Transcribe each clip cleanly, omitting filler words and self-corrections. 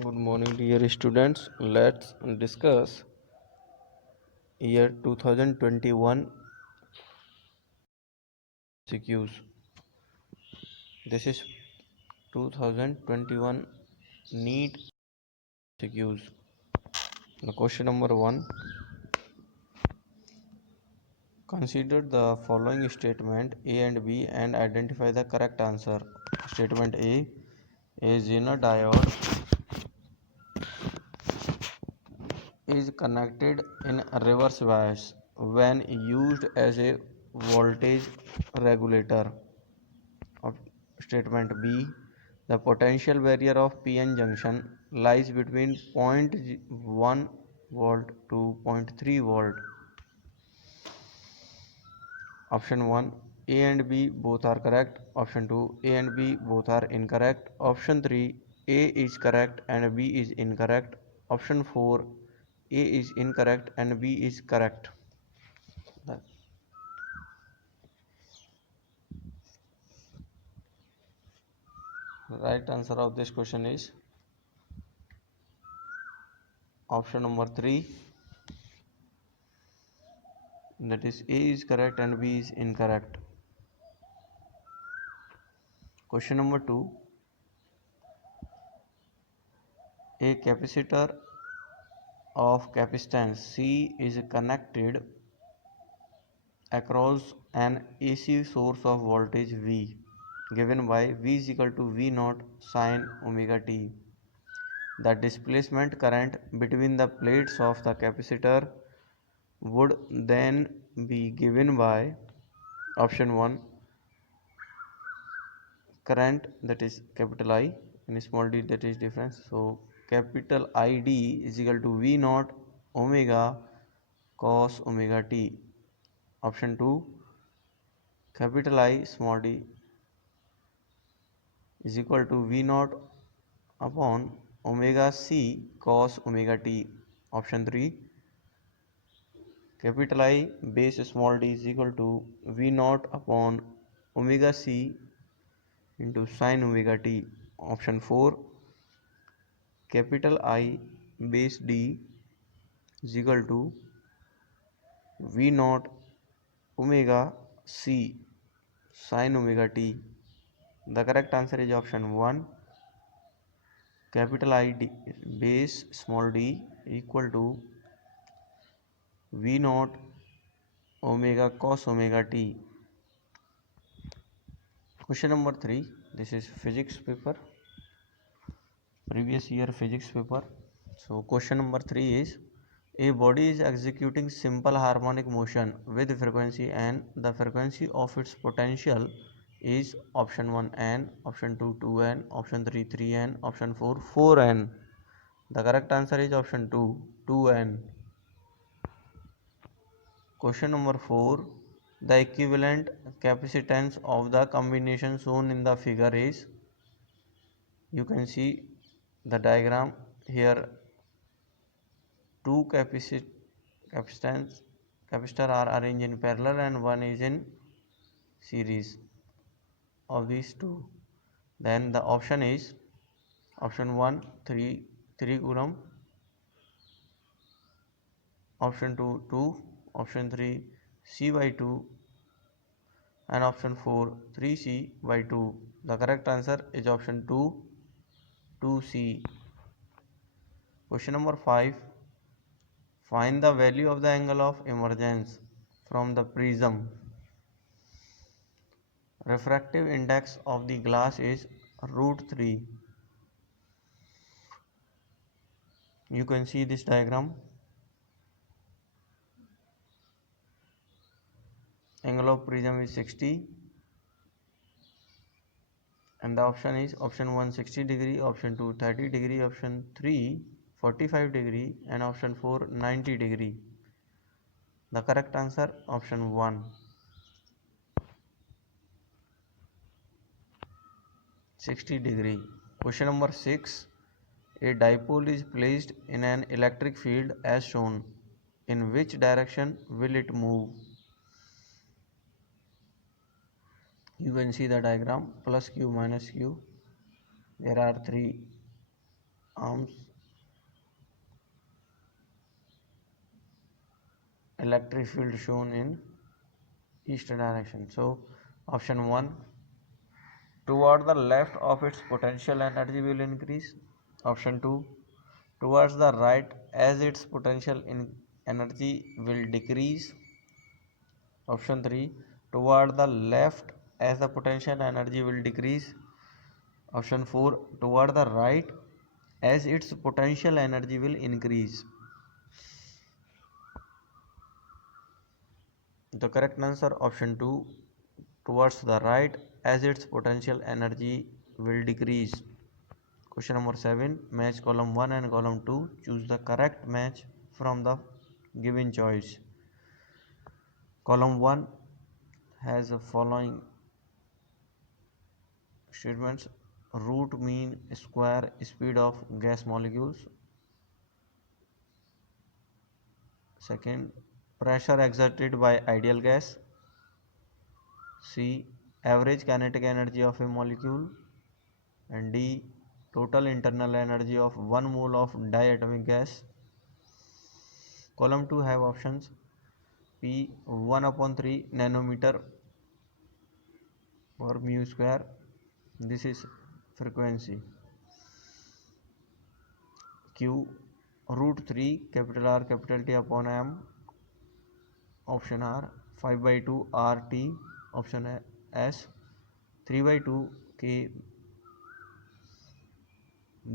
Good morning, dear students. Let's discuss year 2021 MCQs. This is 2021 NEET MCQs. The question number 1. Consider the following statement A and B and identify the correct answer. Statement A Zener diode is connected in reverse bias when used as a voltage regulator. Of statement B, the potential barrier of PN junction lies between zero point 0.1 volt to 0.3 volt. Option 1, A and B both are correct. Option 2, A and B both are incorrect. Option 3, A is correct and B is incorrect. Option 4, A is incorrect and B is correct. The right answer of this question is option number 3, that is A is correct and B is incorrect. Question number 2, a capacitor of capacitance C is connected across an AC source of voltage V given by V is equal to V naught sine omega t. The displacement current between the plates of the capacitor would then be given by option 1, current, that is capital I, and small d, that is difference. So capital ID is equal to V naught omega cos omega t. Option 2, capital I small d is equal to V naught upon omega c cos omega t. Option 3, capital I base small d is equal to V naught upon omega c into sin omega t. Option 4, capital I base d is equal to V naught omega c sin omega t. The correct answer is option 1, capital I base small d equal to V naught omega cos omega t. Question number 3, this is physics paper, previous year physics paper. So question number 3 is, a body is executing simple harmonic motion with frequency n. The frequency of its potential is option 1 n, option 2 2n, option 3 3n, option 4 4n. The correct answer is option 2 2n. Question number 4, the equivalent capacitance of the combination shown in the figure is, you can see the diagram here, two capacitor are arranged in parallel and one is in series of these two. Then the option is option 1 3 coulomb, option 2 2, option 3 c by 2, and option 4 3c by 2. The correct answer is option 2 2c. Question number 5, find the value of the angle of emergence from the prism. Refractive index of the glass is √3. You can see this diagram. Angle of prism is 60 and the option is option 1 60 degree, option 2 30 degree, option 3 45 degree, and option 4 90 degree. The correct answer option 1 60 degree. Question number 6, a dipole is placed in an electric field as shown. In which direction will it move? You can see the diagram, plus q minus q. There are three arms electric field shown in east direction. So option 1, toward the left of its potential energy will increase. Option 2, towards the right as its potential energy will decrease. Option 3, toward the left as the potential energy will decrease. Option 4, toward the right as its potential energy will increase. The correct answer option 2, towards the right as its potential energy will decrease. Question number 7, match column 1 and column 2. Choose the correct match from the given choice. Column 1 has the following statements: root mean square speed of gas molecules. Second, pressure exerted by ideal gas. C, average kinetic energy of a molecule. And D, total internal energy of 1 mole of diatomic gas. Column 2 have options: P 1 upon 3 nanometer per mu square, this is frequency. Q root 3 capital R capital T upon M. Option R 5 by 2 RT. Option S 3 by 2 K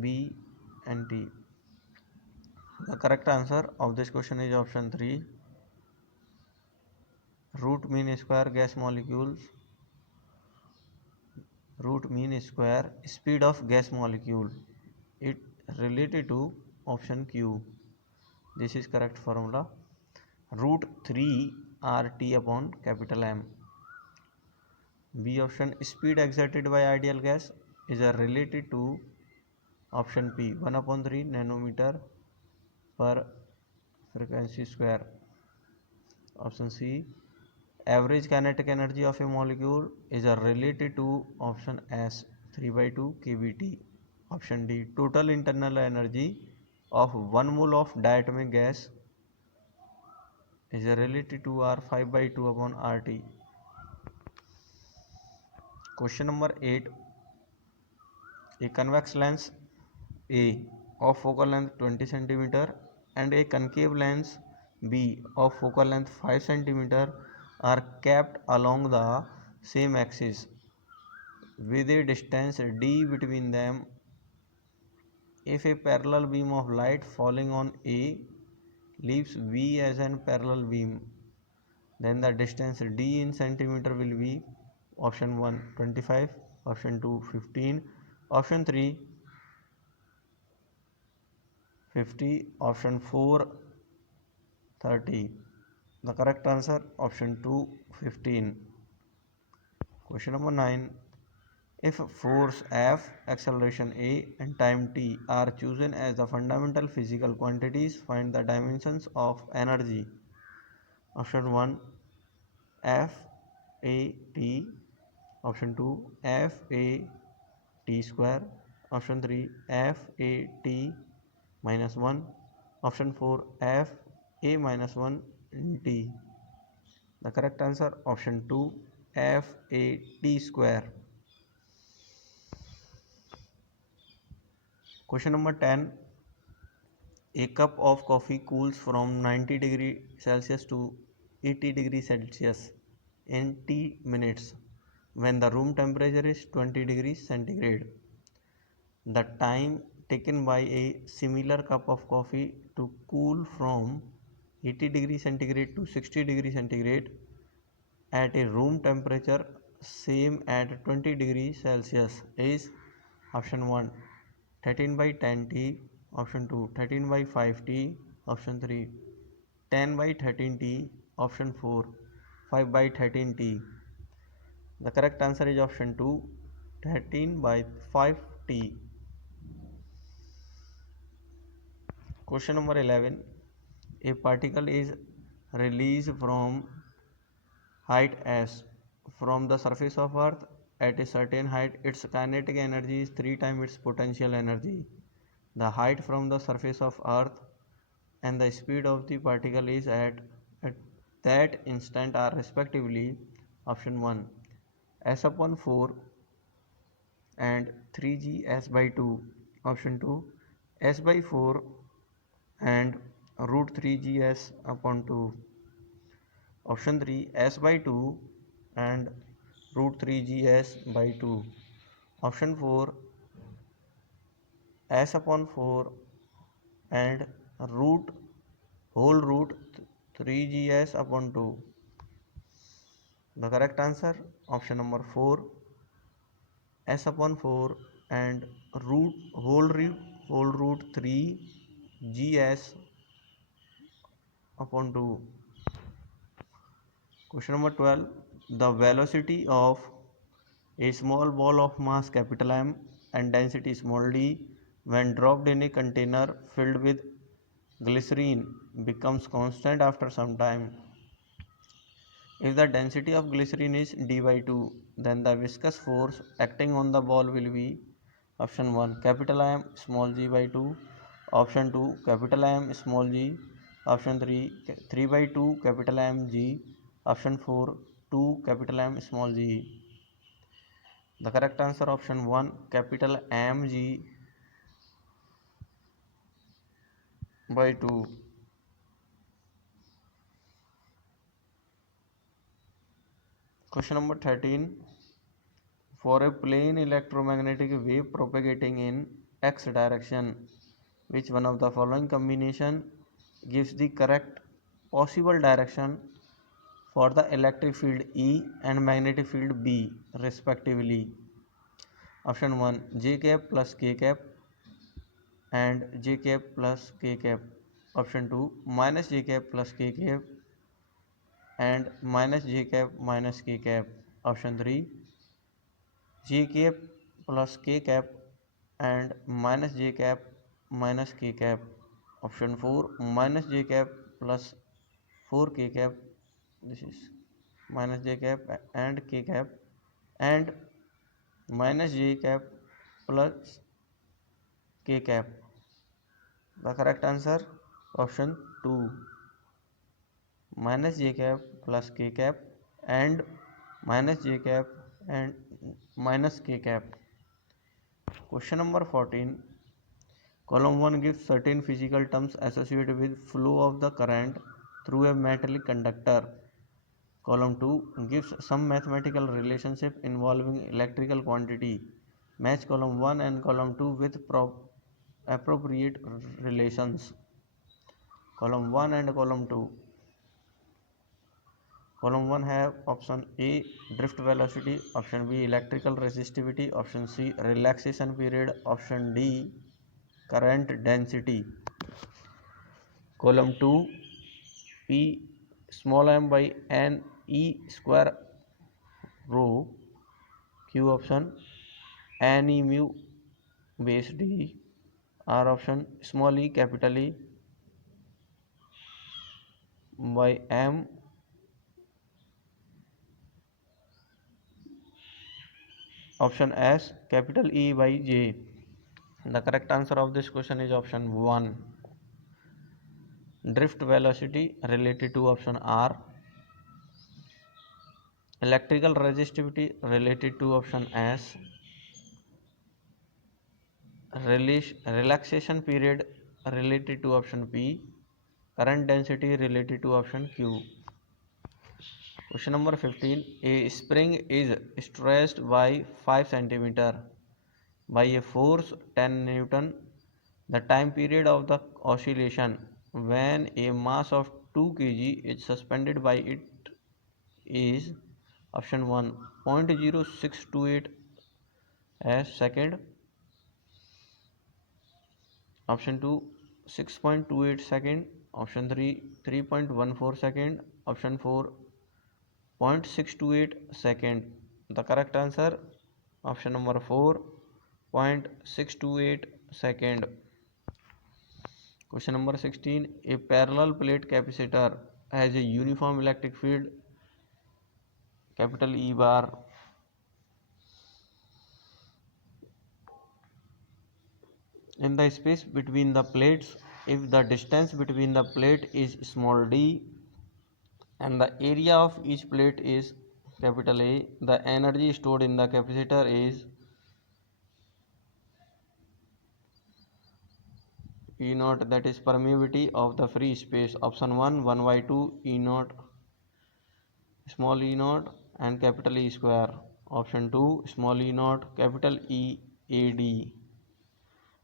B and T. The correct answer of this question is option 3, root mean square gas molecules. Root mean square speed of gas molecule, it related to option Q. This is correct formula. Root 3 RT upon capital M. B option, speed exerted by ideal gas, is related to option P 1 upon 3 nanometer per frequency square. Option C, average kinetic energy of a molecule, is related to option S 3 by 2 kBT. Option D, total internal energy of 1 mole of diatomic gas, is related to R 5 by 2 upon RT. Question number 8, a convex lens A of focal length 20 cm and a concave lens B of focal length 5 cm are kept along the same axis with a distance d between them. If a parallel beam of light falling on A leaves B as an parallel beam, then the distance d in centimeter will be option 1 25, option 2 15, option 3 50, option 4 30. The correct answer option 2 15. Question number 9, if force F, acceleration A and time t are chosen as the fundamental physical quantities, find the dimensions of energy. Option 1 F A T, option 2 F A T square, option 3 F A T minus 1, option 4 F A minus 1 T. The correct answer option 2 F A T square. Question number 10, a cup of coffee cools from 90 degree Celsius to 80 degree Celsius in T minutes when the room temperature is 20 degrees centigrade. The time taken by a similar cup of coffee to cool from 80 degree centigrade to 60 degree centigrade at a room temperature same at 20 degree Celsius is option 1 13 by 10t, option 2 13 by 5t, option 3 10 by 13t, option 4 5 by 13t. The correct answer is option 2 13 by 5t. Question number 11, a particle is released from height s from the surface of earth at a certain height. Its kinetic energy is 3 times its potential energy. the height from the surface of earth and the speed of the particle is at that instant are respectively option 1 s upon 4 and 3g s by 2, option 2 s by 4 and root 3g s upon 2, option 3 s by 2 and root 3g s by 2, option 4 s upon 4 and root whole root 3gs upon 2. The correct answer option number 4 s upon 4 and whole root 3 gs upon 2. Question number 12. The velocity of a small ball of mass capital M and density small d when dropped in a container filled with glycerine becomes constant after some time. If the density of glycerine is d by 2, then the viscous force acting on the ball will be option 1 capital M small g by 2, option 2 capital M small g, option 3 3 by 2 capital M g, option 4 2 capital M small g. The correct answer option 1 capital M g by 2. Question number 13. For a plane electromagnetic wave propagating in x direction, which one of the following combination gives the correct possible direction for the electric field E and magnetic field B respectively? Option 1 J cap plus K cap and J cap plus K cap. Option 2 minus J cap plus K cap and minus J cap minus K cap. Option 3 J cap plus K cap and minus J cap minus K cap. Option 4 minus J cap plus 4 K cap. This is minus J cap and K cap and minus J cap plus K cap. The correct answer option 2 minus J cap plus K cap and minus J cap and minus K cap. Question number 14. Column 1 gives certain physical terms associated with flow of the current through a metallic conductor. Column 2 gives some mathematical relationship involving electrical quantity. Match column 1 and column 2 with appropriate relations. Column 1 and column 2. Column 1 have option A drift velocity, option B electrical resistivity, option C relaxation period, option D current density. Column 2 P small m by n E square rho Q option n E mu base D, R option small e capital E by m option S capital E by J. The correct answer of this question is option 1. Drift velocity related to option R, electrical resistivity related to option S, relaxation period related to option P, current density related to option Q. Question number 15. A spring is stressed by 5 cm by a force 10 Newton. The time period of the oscillation when a mass of 2 kg is suspended by it is option 1 0.0628 as second, option 2 6.28 second, option 3 3.14 second, option 4 0.628 second. The correct answer option number 4 0.628 second. Question number 16. A parallel plate capacitor has a uniform electric field capital E bar in the space between the plates, if the distance between the plate is small d and the area of each plate is capital A, the energy stored in the capacitor is E naught, that is permeability of the free space. Option 1 1 by 2 E naught, small e naught and capital E square. Option 2 small e naught, capital E AD.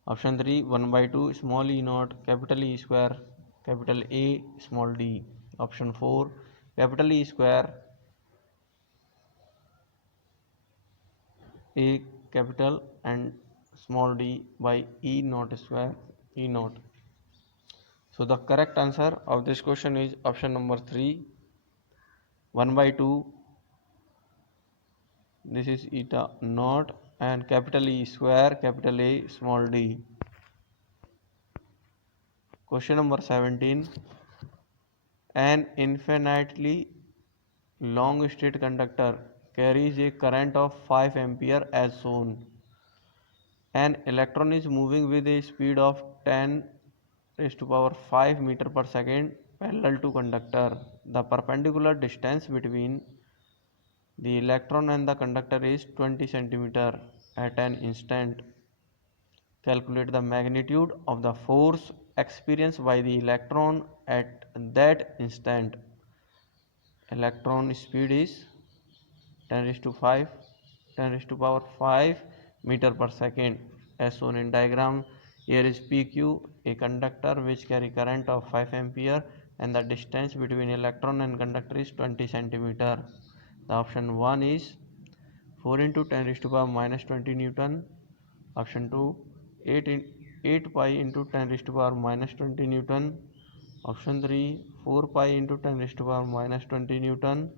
Option 3 1 by 2 small e naught, capital E square, capital A small d. Option 4 capital E square, A capital and small d by E naught square, E naught. So the correct answer of this question is option number 3 1 by 2, this is eta naught and capital E square, capital A small d. Question number 17, an infinitely long straight conductor carries a current of 5 ampere as shown. An electron is moving with a speed of 10 raised to power 5 meter per second parallel to conductor. The perpendicular distance between the electron and the conductor is 20 centimeter at an instant. Calculate the magnitude of the force experienced by the electron at that instant. Electron speed is 10 raised to 5, 10 raised to power 5 meter per second as shown in diagram. Here is PQ, a conductor which carry current of 5 ampere and the distance between electron and conductor is 20 centimeter. The option 1 is 4 into 10 raised to power minus 20 Newton. Option 2 8 pi into 10 raised to power minus 20 Newton. Option 3 4 pi into 10 raised to power minus 20 Newton.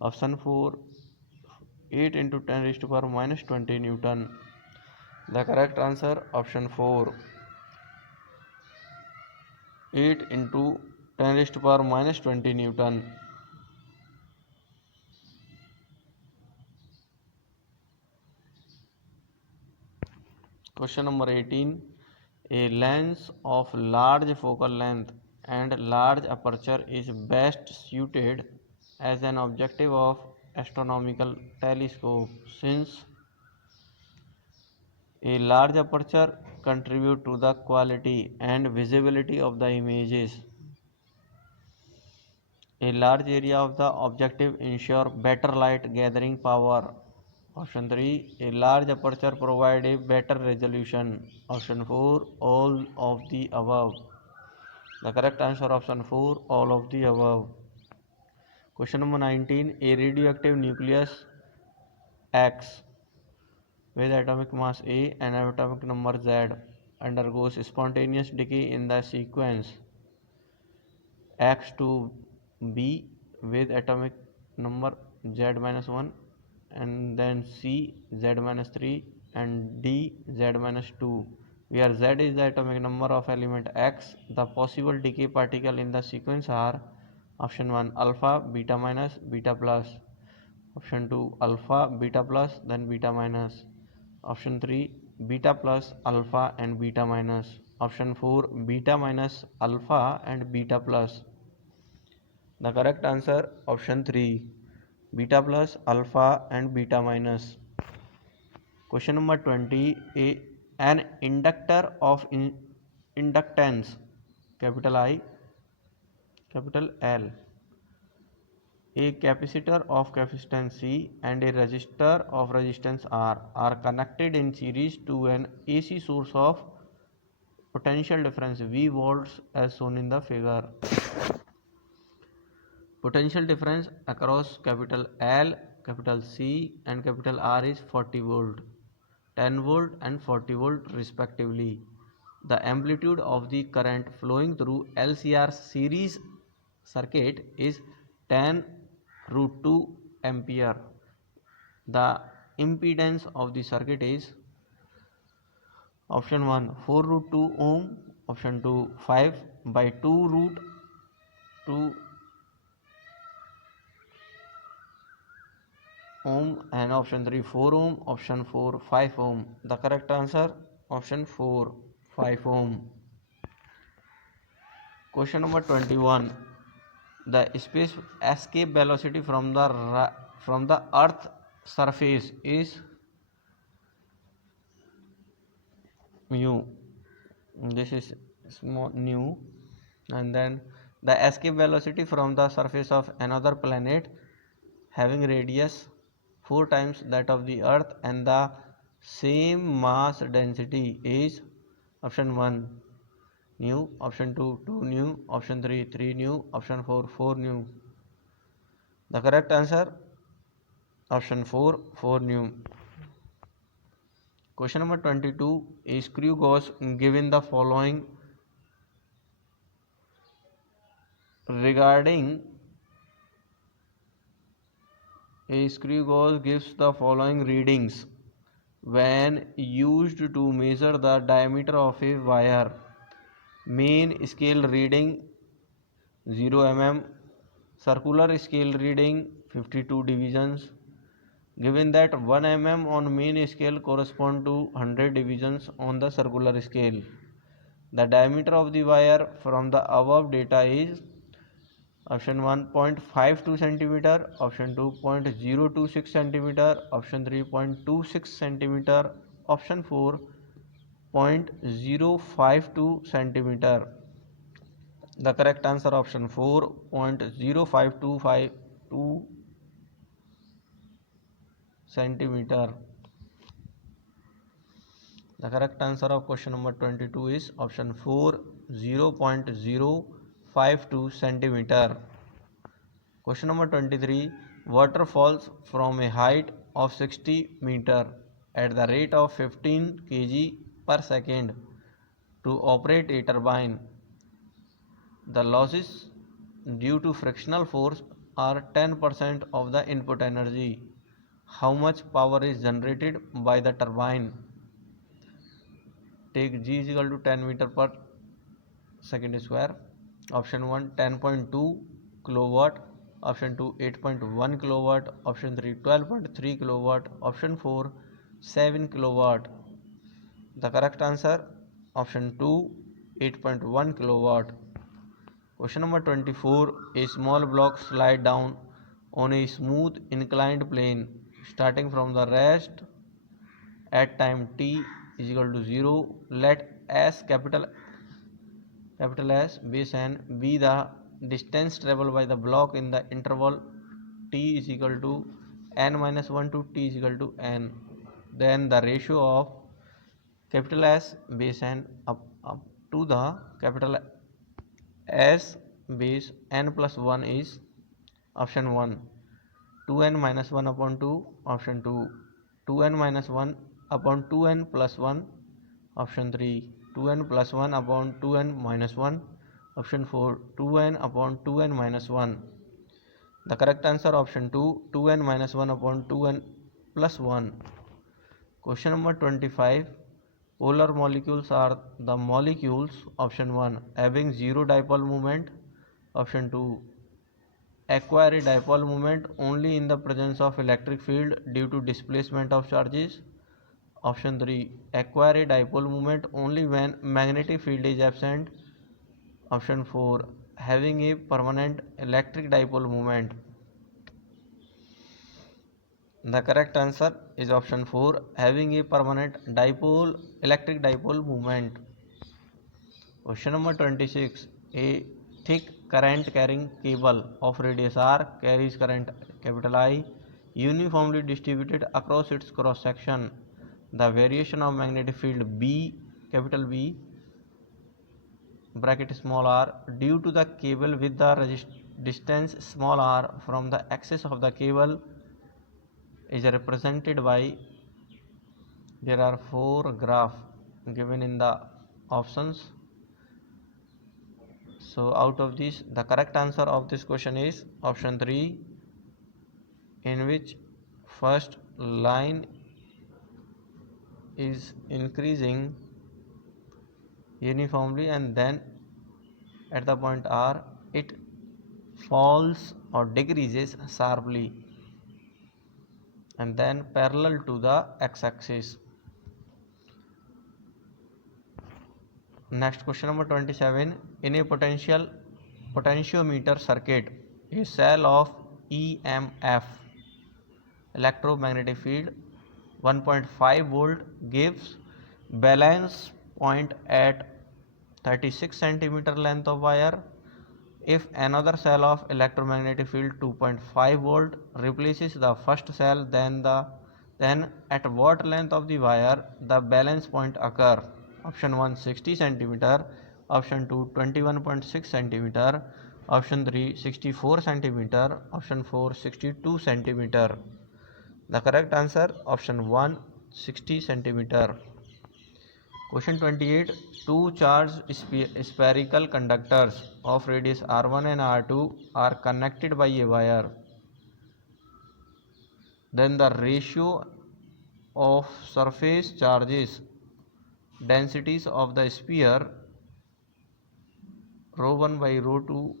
Option 4 8 into 10 raised to power minus 20 Newton. The correct answer option 4 8 into 10 raised to power minus 20 Newton. Question number 18, a lens of large focal length and large aperture is best suited as an objective of astronomical telescope since a large aperture contribute to the quality and visibility of the images. A large area of the objective ensure better light gathering power. Option 3, a large aperture provide a better resolution. Option 4, all of the above. The correct answer option 4, all of the above. Question number 19, a radioactive nucleus X with atomic mass A and atomic number Z undergoes spontaneous decay in the sequence X to B with atomic number Z minus 1 and then C Z minus 3 and D Z minus 2, where Z is the atomic number of element X. The possible decay particle in the sequence are option 1 alpha, beta minus, beta plus, option 2 alpha, beta plus, then beta minus, option 3 beta plus, alpha and beta minus, option 4 beta minus, alpha and beta plus. The correct answer option 3, beta plus, alpha and beta minus. Question number 20, an inductor of inductance capital I capital L, a capacitor of capacitance C and a resistor of resistance R are connected in series to an AC source of potential difference V volts as shown in the figure. Potential difference across capital L, capital C and capital R is 40 volt, 10 volt and 40 volt respectively. The amplitude of the current flowing through LCR series circuit is 10 root 2 ampere. The impedance of the circuit is option 1 4 root 2 ohm, option 2 5 by 2 root 2 ohm and option 3 4 ohm, option 4 5 ohm. The correct answer option 4 5 ohm. Question number 21. The space escape velocity from the earth surface is mu. This is small nu. And then the escape velocity from the surface of another planet having radius 4 times that of the earth and the same mass density is option 1 nu, option 2 2 nu, option 3 3 nu, option 4 4 nu. The correct answer option 4 4 nu. Question number 22. A screw gauge given the following regarding a screw gauge gives the following readings when used to measure the diameter of a wire. Main scale reading 0 mm, circular scale reading 52 divisions. Given that 1 mm on main scale correspond to 100 divisions on the circular scale, the diameter of the wire from the above data is option 1 0.52 centimeter, option 2 0.026 centimeter, option 3 0.26 centimeter, option 4 0.052 centimeter. The correct answer option 4 0.05252 centimeter. The correct answer of question number 22 is option 4 0.052 centimeter. Question number 23. Water falls from a height of 60 meter at the rate of 15 kg per second to operate a turbine. The losses due to frictional force are 10% of the input energy. How much power is generated by the turbine? Take G is equal to 10 meter per second square. Option 1 10.2 kilowatt, option 2 8.1 kilowatt, option 3 12.3 kilowatt, option 4 7 kilowatt. The correct answer option 2 8.1 kilowatt. Question number 24. A small block slide down on a smooth inclined plane starting from the rest at time t is equal to 0. Let S capital S base n be the distance traveled by the block in the interval t is equal to n minus 1 to t is equal to n. Then the ratio of capital S base n up to the capital S base n plus 1 is option 1 2n minus 1 upon 2, option 2 2n minus 1 upon 2n plus 1, option 3 2n plus 1 upon 2n minus 1, option 4 2n upon 2n minus 1. The correct answer option 2 2n minus 1 upon 2n plus 1. Question number 25. Polar molecules are the molecules option 1 having zero dipole moment, option 2 acquire a dipole moment only in the presence of electric field due to displacement of charges, option 3 acquire a dipole moment only when magnetic field is absent, option 4 having a permanent electric dipole moment. The correct answer is option 4 having a permanent electric dipole moment. Question number 26. A thick current carrying cable of radius r carries current capital I uniformly distributed across its cross section. The variation of magnetic field B capital B bracket small r due to the cable with the distance small r from the axis of the cable is represented by, there are 4 graphs given in the options. So out of this the correct answer of this question is option 3, in which first line is increasing uniformly and then at the point r it falls or decreases sharply and then parallel to the x-axis. Next question number 27. In a potentiometer circuit, a cell of EMF electromagnetic field 1.5 volt gives balance point at 36 centimeter length of wire. If another cell of electromagnetic field 2.5 volt replaces the first cell, then at what length of the wire the balance point occur? Option 1 60 centimeter, option 2 21.6 centimeter, option 3 64 centimeter, option 4 62 centimeter. The correct answer option 1 60 centimeter. Question 28. Two charged spherical conductors of radius r1 and r2 are connected by a wire. Then the ratio of surface charges densities of the sphere rho 1 by rho 2,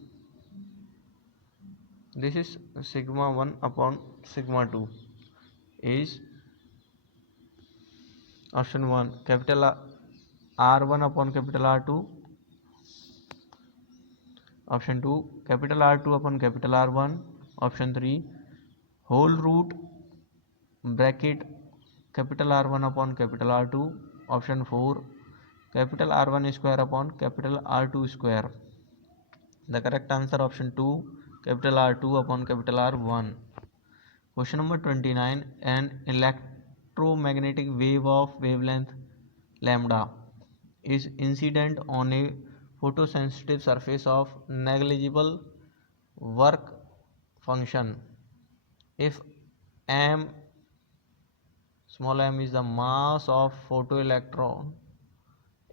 this is sigma 1 upon sigma 2, is option 1 capital R1 upon capital R2, option 2 capital R2 upon capital R1, option 3 whole root bracket capital R1 upon capital R2, option 4 capital R1 square upon capital R2 square. The correct answer option 2 capital R2 upon capital R1. Question number 29. An electromagnetic wave of wavelength lambda is incident on a photosensitive surface of negligible work function if m small m is the mass of photoelectron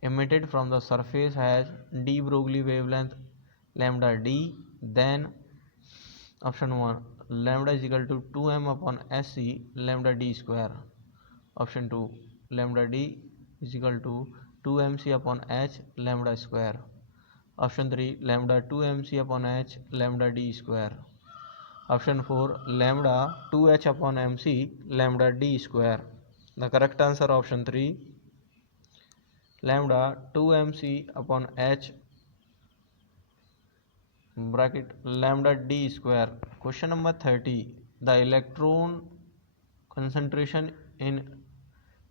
emitted from the surface has de Broglie wavelength lambda d, then option 1 lambda is equal to 2m upon sc lambda d square, option 2 lambda d is equal to 2mc upon h lambda square, option 3 lambda 2mc upon h lambda d square, option 4 lambda 2h upon mc lambda d square. The correct answer option 3 lambda 2mc upon h bracket lambda d square. Question number 30. The electron concentration in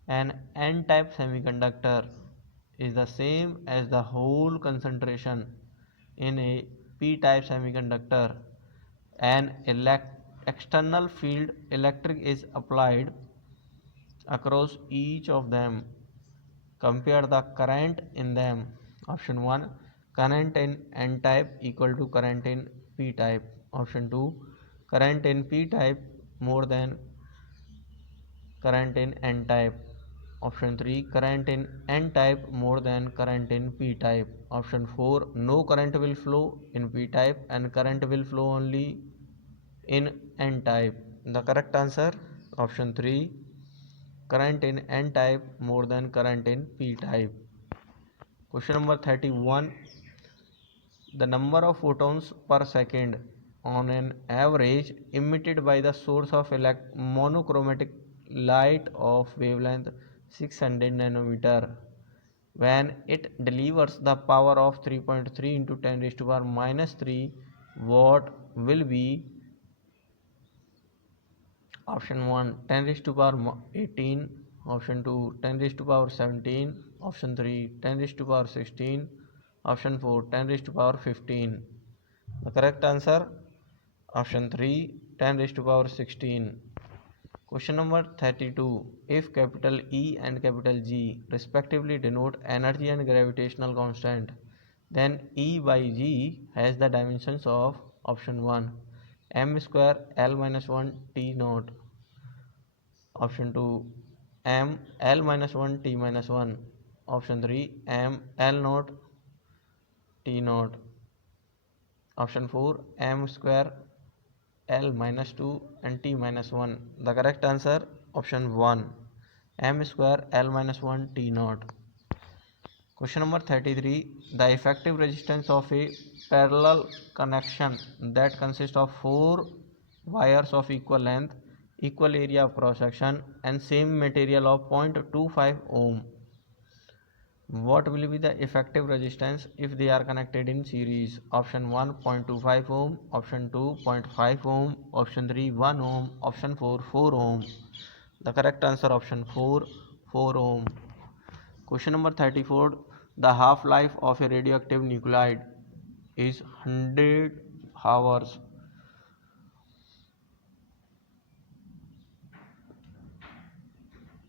an n-type semiconductor is the same as the hole concentration in a p-type semiconductor. An external field electric is applied across each of them. Compare the current in them. Option 1 current in n type equal to current in p type. Option 2 current in p type more than current in n type. Option 3 current in n type more than current in p type. Option 4 no current will flow in p type and current will flow only in n type. The correct answer option 3 current in n type more than current in p type. Question number 31. The number of photons per second on an average emitted by the source of monochromatic light of wavelength 600 nanometer when it delivers the power of 3.3 into 10 raised to power minus 3 watt will be option 1 10 raised to power 18, option 2 10 raised to power 17, option 3 10 raised to power 16, option 4 10 raised to power 15. The correct answer option 3 10 raised to power 16. Question number 32. If capital E and capital G respectively denote energy and gravitational constant, then E by G has the dimensions of option 1 m square L minus 1 T naught, option 2 m L minus 1 T minus 1, option 3 m L naught T naught, option 4 m square L minus 2 and T minus 1. The correct answer option 1 m square L minus 1 T naught. Question number 33. The effective resistance of a parallel connection that consists of 4 wires of equal length, equal area of cross section and same material of 0.25 ohm What will be the effective resistance if they are connected in series? Option 1 0.25 ohm, option 2 0.5 ohm, option 3 1 ohm, option 4 4 ohm. The correct answer option 4 4 ohm. Question number 34. The half life of a radioactive nuclide is 100 hours.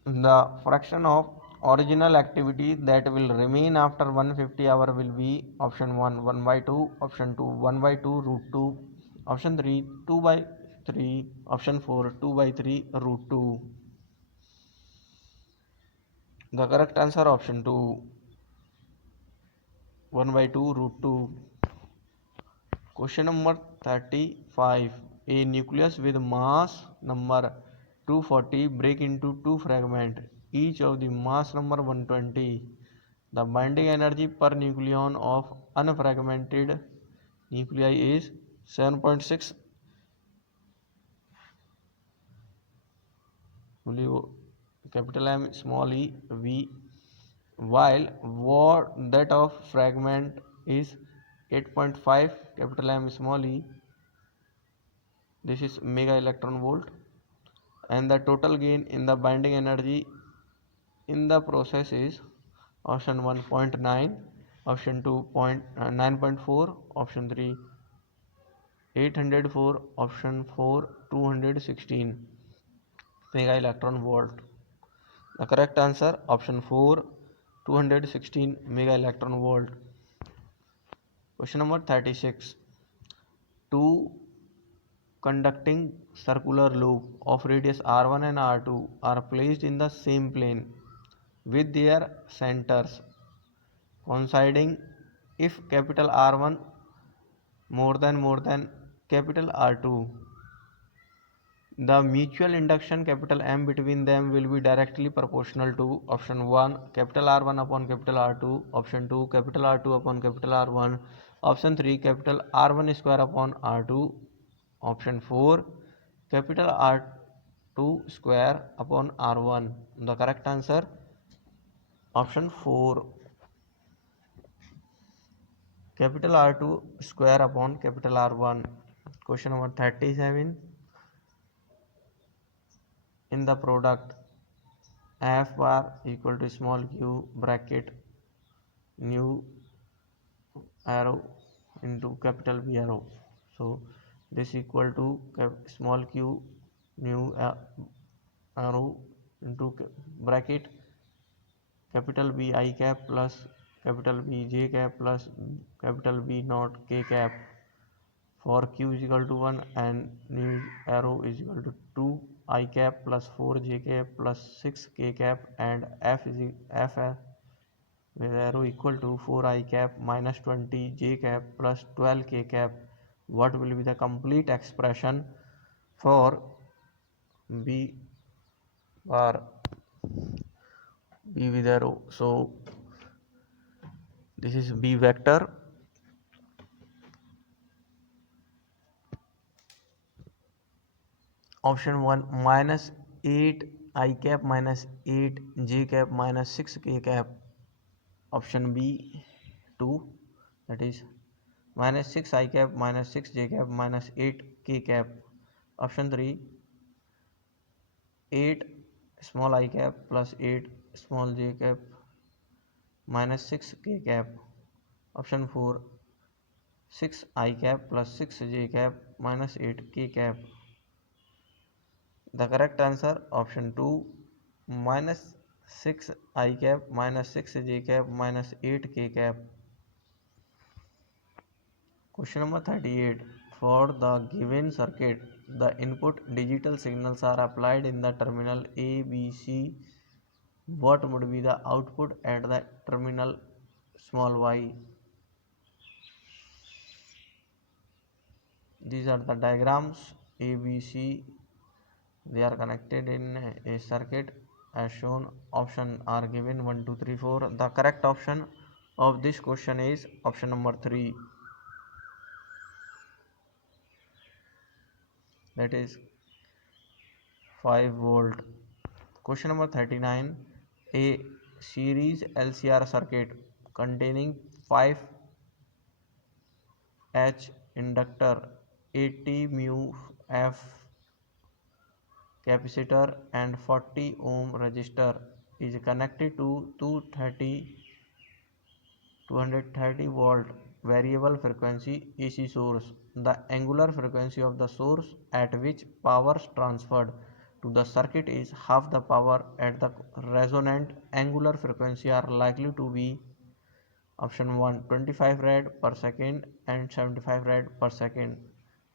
The fraction of original activity that will remain after 150 hour will be option 1 1 by 2, option 2 1 by 2 root 2, option 3 2 by 3, option 4 2 by 3 root 2. The correct answer option 2 1 by 2 root 2. Question number 35. A nucleus with mass number 240 break into two fragments, each of the mass number 120. The binding energy per nucleon of unfragmented nuclei is 7.6 capital M small e V, while that of fragment is 8.5 capital M small e. This is mega electron volt, and the total gain in the binding energy in the process is option 1.9, option 2 9.4, option 3 804, option 4 216 mega electron volt. The correct answer option 4 216 mega electron volt. Question number 36. Two conducting circular loop of radius r1 and r2 are placed in the same plane with their centers coinciding if capital R1 more than capital R2. The mutual induction capital M between them will be directly proportional to option 1 capital R1 upon capital R2, option 2 capital R2 upon capital R1, option 3 capital R1 square upon R2, option 4 capital R2 square upon R1. The correct answer option 4 capital R2 square upon capital R1. Question number 37. In the product F bar equal to small q bracket new arrow into capital B arrow. So this equal to small q new arrow into bracket capital B I cap plus capital B j cap plus capital B naught k cap for q is equal to 1 and new arrow is equal to 2 I cap plus 4 j cap plus 6 k cap and f with arrow equal to 4 I cap minus 20 j cap plus 12 k cap. What will be the complete expression for b bar b with arrow? So this is b vector. Option 1 minus 8 I cap minus 8 j cap minus 6 k cap. Option B 2, that is minus 6 I cap minus 6 j cap minus 8 k cap. Option 3 8 small I cap plus 8 small j cap minus 6 k cap. Option 4 6 I cap plus 6 j cap minus 8 k cap. The correct answer option 2 minus 6 I cap minus 6 j cap minus 8 k cap. Question number 38. For the given circuit, the input digital signals are applied in the terminal A, B, C. What would be the output at the terminal small y? These are the diagrams A, B, C. They are connected in a circuit as shown. Option are given 1, 2, 3, 4. The correct option of this question is option number 3. That is 5 volt. Question number 39. A series LCR circuit containing 5H inductor, 80 mu F capacitor and 40 ohm resistor is connected to 230 volt variable frequency AC source. The angular frequency of the source at which power transferred to the circuit is half the power at the resonant angular frequency are likely to be option 1 25 rad per second and 75 rad per second,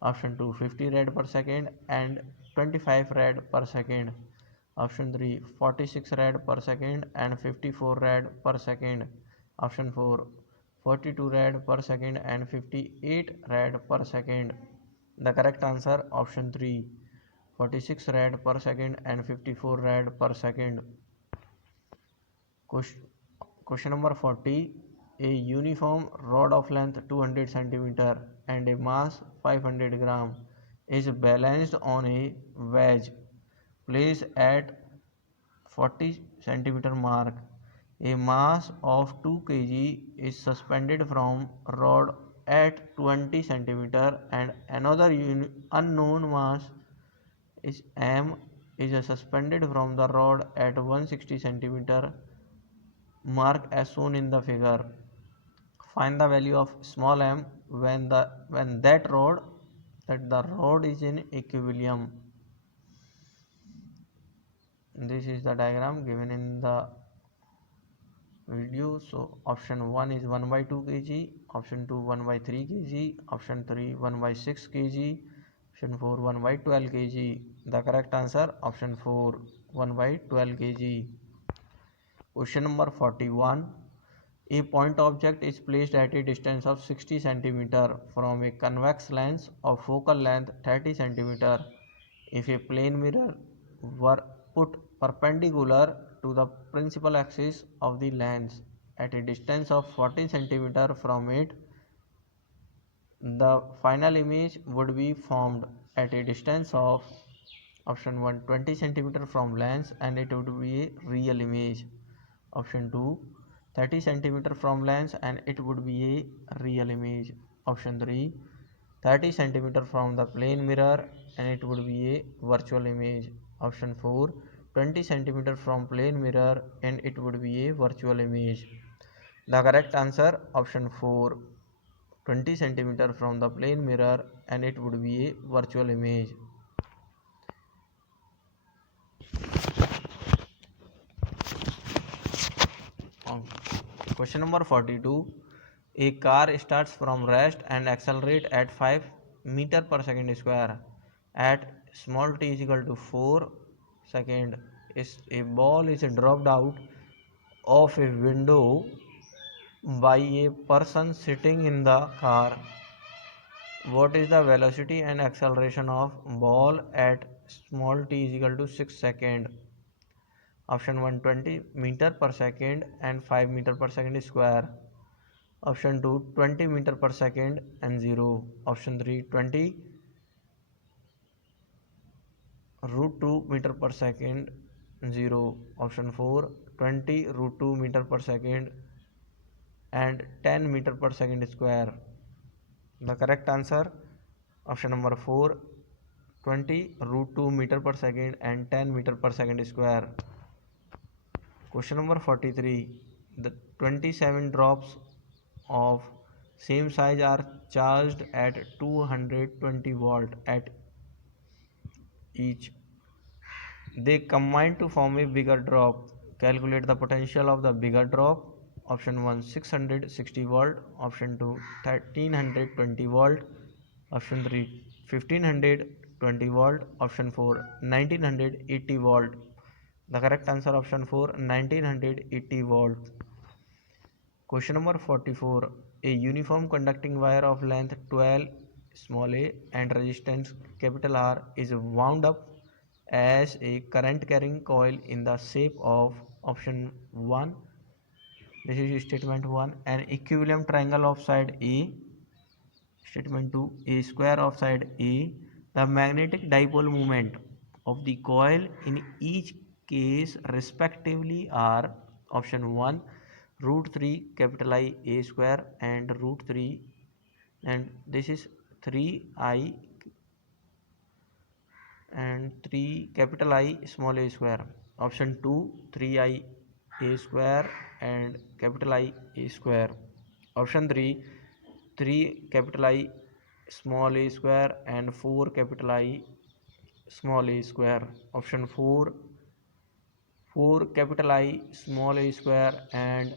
option 2 50 rad per second and 25 rad per second, option 3 46 rad per second and 54 rad per second, option 4 42 rad per second and 58 rad per second. The correct answer option 3 46 rad per second and 54 rad per second. Question number 40. A uniform rod of length 200 cm and a mass 500 gram is balanced on a wedge placed at 40 cm mark. A mass of 2 kg is suspended from rod at 20 cm and another unknown mass is m is suspended from the rod at 160 cm mark as shown in the figure. Find the value of small m when the rod is in equilibrium. This is the diagram given in the video. So option 1 is 1 by 2 kg, option 2 1 by 3 kg, option 3 1 by 6 kg, option 4 1 by 12 kg. The correct answer option 4 1 by 12 kg. Question number 41. A point object is placed at a distance of 60 cm from a convex lens of focal length 30 cm. If a plane mirror were put perpendicular to the principal axis of the lens at a distance of 14 cm from it, the final image would be formed at a distance of option 1 20 cm from lens and it would be a real image. Option 2 30 cm from lens and it would be a real image. Option 3 30 cm from the plane mirror and it would be a virtual image. Option 4 20 cm from plane mirror and it would be a virtual image. The correct answer option 4 20 cm from the plane mirror and it would be a virtual image. Question number 42. A car starts from rest and accelerate at 5 meter per second square. At small t is equal to 4 second. A ball is dropped out of a window by a person sitting in the car. What is the velocity and acceleration of ball at small t is equal to 6 second? Option 1 20 meter per second and 5 meter per second square. Option 2 20 meter per second and 0. Option 3 20 root 2 meter per second 0. Option 4 20 root 2 meter per second and 10 meter per second square. The correct answer option number 4 20 root 2 meter per second and 10 meter per second square. Question number 43. The 27 drops of same size are charged at 220 volt at each. They combine to form a bigger drop. Calculate the potential of the bigger drop. Option 1 660 volt, option 2 1320 volt, option 3 1520 volt, option 4 1980 volt. The correct answer option 4 1980 volt. Question number 44. A uniform conducting wire of length 12 small a and resistance capital R is wound up as a current carrying coil in the shape of option 1. This is statement 1. An equilibrium triangle of side A. Statement 2. A square of side A. The magnetic dipole moment of the coil in each case respectively are Option 1 root 3 capital I a square and root 3, and this is 3I and 3 capital I small a square. Option 2 3I a square and capital I a square. Option 3 3 capital I small a square and 4 capital I small a square. Option 4 4 capital I small a square and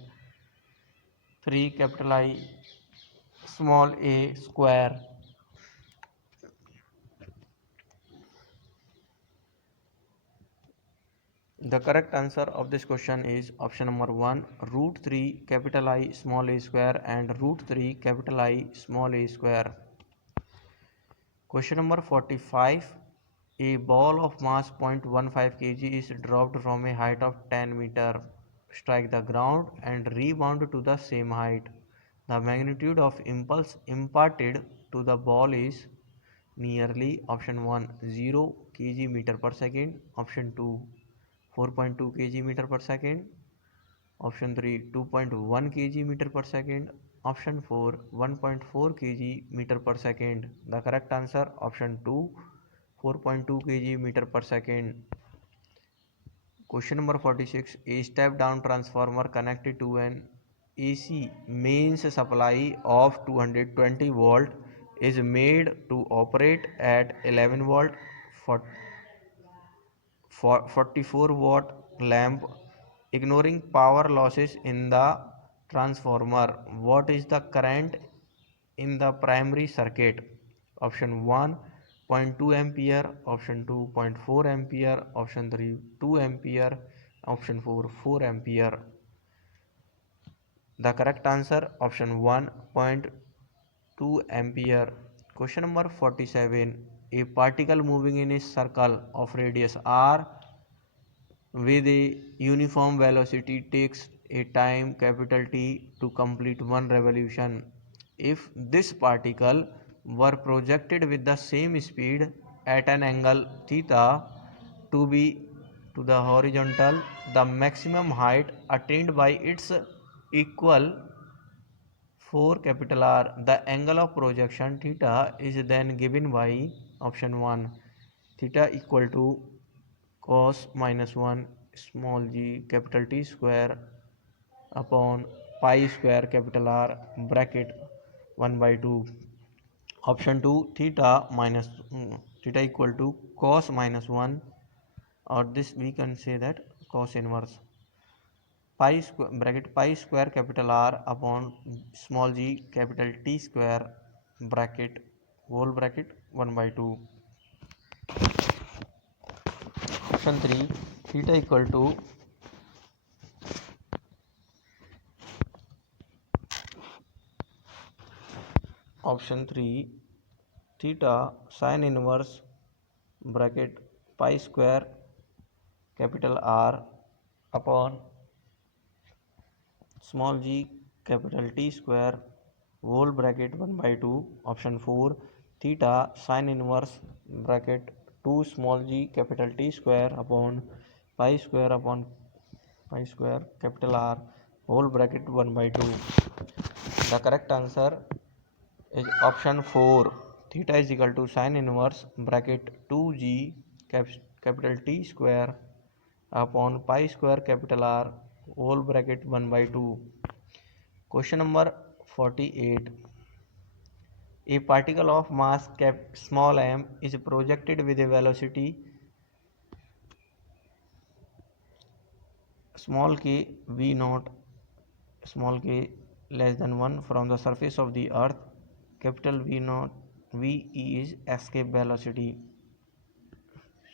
3 capital I small a square. The correct answer of this question is option number 1 root 3 capital I small a square and root 3 capital I small a square. Question number 45. A ball of mass 0.15 kg is dropped from a height of 10 meter, strike the ground and rebound to the same height. The magnitude of impulse imparted to the ball is nearly option 1 0 kg meter per second, option 2 4.2 kg meter per second, option 3 2.1 kg meter per second, option 4 1.4 kg meter per second. The correct answer option 2 4.2 kg meter per second. Question number 46. A step down transformer connected to an AC mains supply of 220 volt is made to operate at 11 volt for 44-watt lamp, ignoring power losses in the transformer. What is the current in the primary circuit? Option 1 0.2 ampere, option 2 0.4 ampere, option 3 2 ampere, option 4 4 ampere. The correct answer option 1 0.2 ampere. Question number 47. A particle moving in a circle of radius r with a uniform velocity takes a time capital T to complete one revolution. If this particle were projected with the same speed at an angle theta to be to the horizontal, the maximum height attained by its equal 4 capital R. The angle of projection theta is then given by option 1 theta equal to cos minus 1 small g capital T square upon pi square capital R bracket 1 by 2. Option 2 theta equal to cos minus 1, or this we can say that cos inverse pi square bracket pi square capital R upon small g capital T square bracket whole bracket 1 by 2. Option 3 theta equal to option 3 theta sin inverse bracket pi square capital R upon small g capital T square whole bracket 1 by 2. Option 4 theta sin inverse bracket 2 small g capital T square upon pi square capital R whole bracket 1 by 2. The correct answer is option 4 theta is equal to sin inverse bracket 2g capital T square upon pi square capital R whole bracket 1 by 2. Question number 48. A particle of mass small m is projected with a velocity small k v naught small k less than 1 from the surface of the earth. Capital V naught V is escape velocity.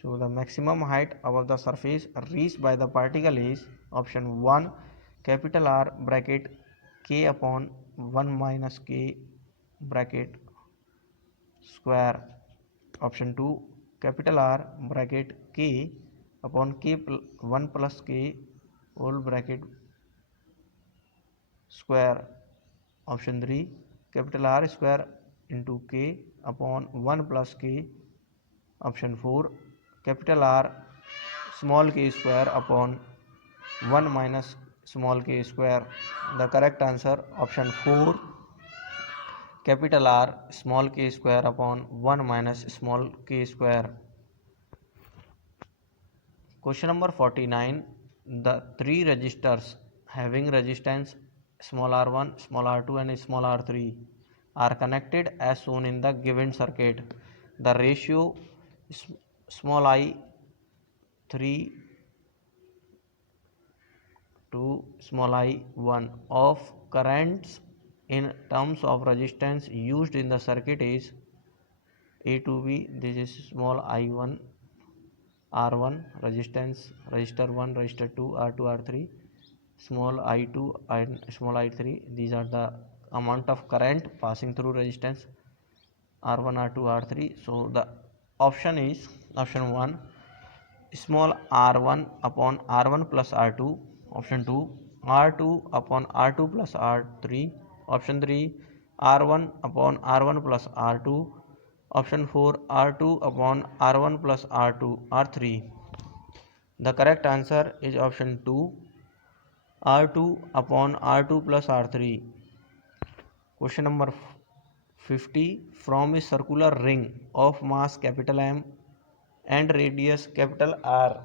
So the maximum height above the surface reached by the particle is option 1 capital R bracket k upon 1 minus k bracket square. Option 2 capital R bracket k upon k 1 plus k whole bracket square. Option 3 capital R square into k upon 1 plus k. Option 4 capital R small k square upon 1 minus small k square. The correct answer option 4, capital R small k square upon 1 minus small k square. Question number 49. The three resistors having resistance small r1, small r2 and small r3 are connected as shown in the given circuit. The ratio small i3 to small I1 of currents in terms of resistance used in the circuit is A to B. This is small I1 R1 resistance, resistor 1, resistor 2, R2, R3, small I2 and small I3. These are the amount of current passing through resistance R1, R2, R3. So the option is option 1, small r1 upon r1 plus r2. Option 2, r2 upon r2 plus r3. Option 3, r1 upon r1 plus r2. Option 4, r2 upon r1 plus r2 r3. The correct answer is option 2, r2 upon r2 plus r3. Question number 50. From a circular ring of mass capital M and radius capital R,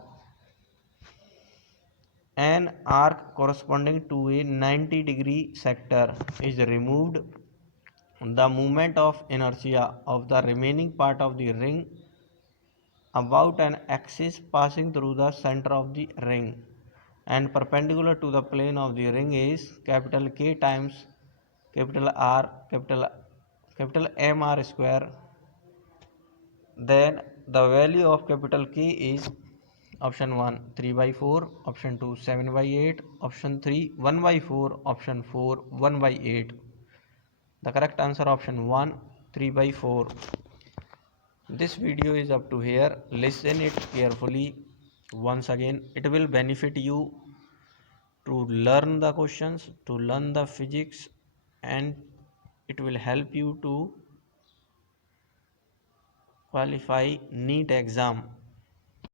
an arc corresponding to a 90-degree sector is removed. The moment of inertia of the remaining part of the ring about an axis passing through the center of the ring and perpendicular to the plane of the ring is capital K times capital R capital M R square. Then the value of capital K is option 1 3 by 4, option 2 7 by 8, option 3 1 by 4, option 4 1 by 8. The correct answer option 1 3 by 4. This video is up to here. Listen it carefully once again. It will benefit you to learn the questions, to learn the physics, and it will help you to qualify NEET exam.